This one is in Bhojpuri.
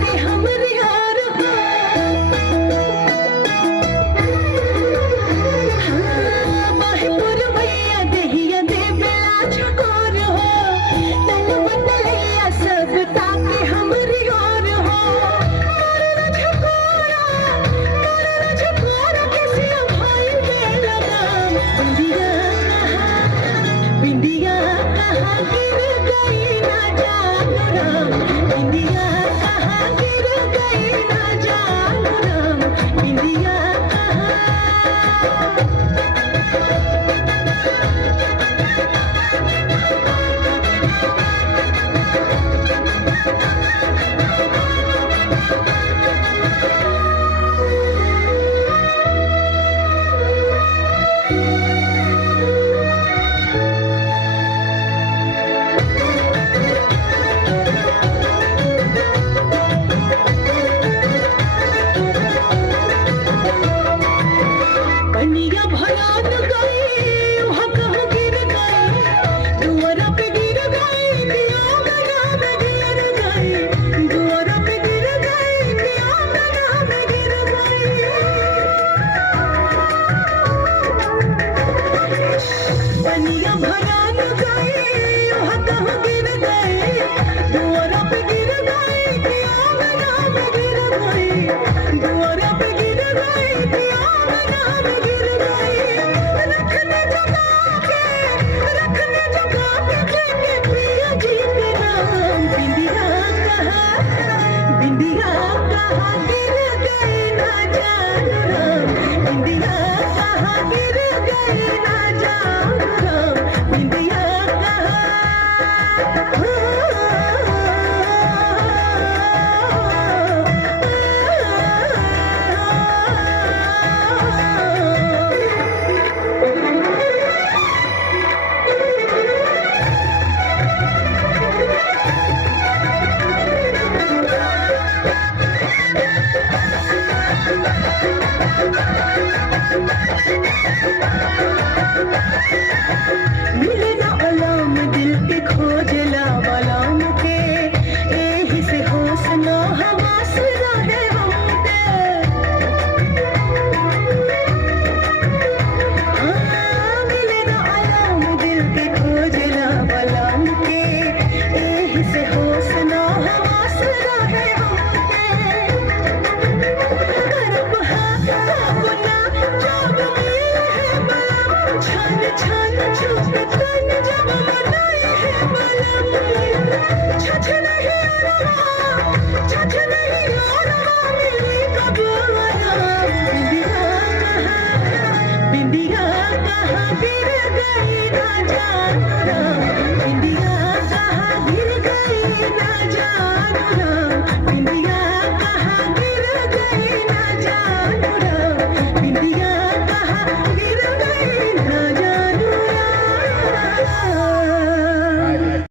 ताके हमर यार हो। हाँ, माहिपुर भैया दहिया दे बेला चकोर हो। तन बदलैया सब ताके हमर यार हो। झकोरा किसी भाई मेरा नाम। बिंदिया कहाँ गिर गई ना जानो राम। बिंदिया कहाँ गिर गई ना जानो राम। बिंदिया पनिया भरान गई वहाँ कहाँ गिर गई। दुआरा पे गिर गई दिया गया में गिर गई। दुआरा पे गिर गई दिया गया में गिर गई। पनिया भरान गई वहाँ कहाँ गिर गई। दुआरा पे गिर गई दिया गया में गिर गई। दुआरा पे गिर गई दिया गया में गिर गई। रखने जगा के लेके पिया जी के नाम। बिंदिया कहाँ गिर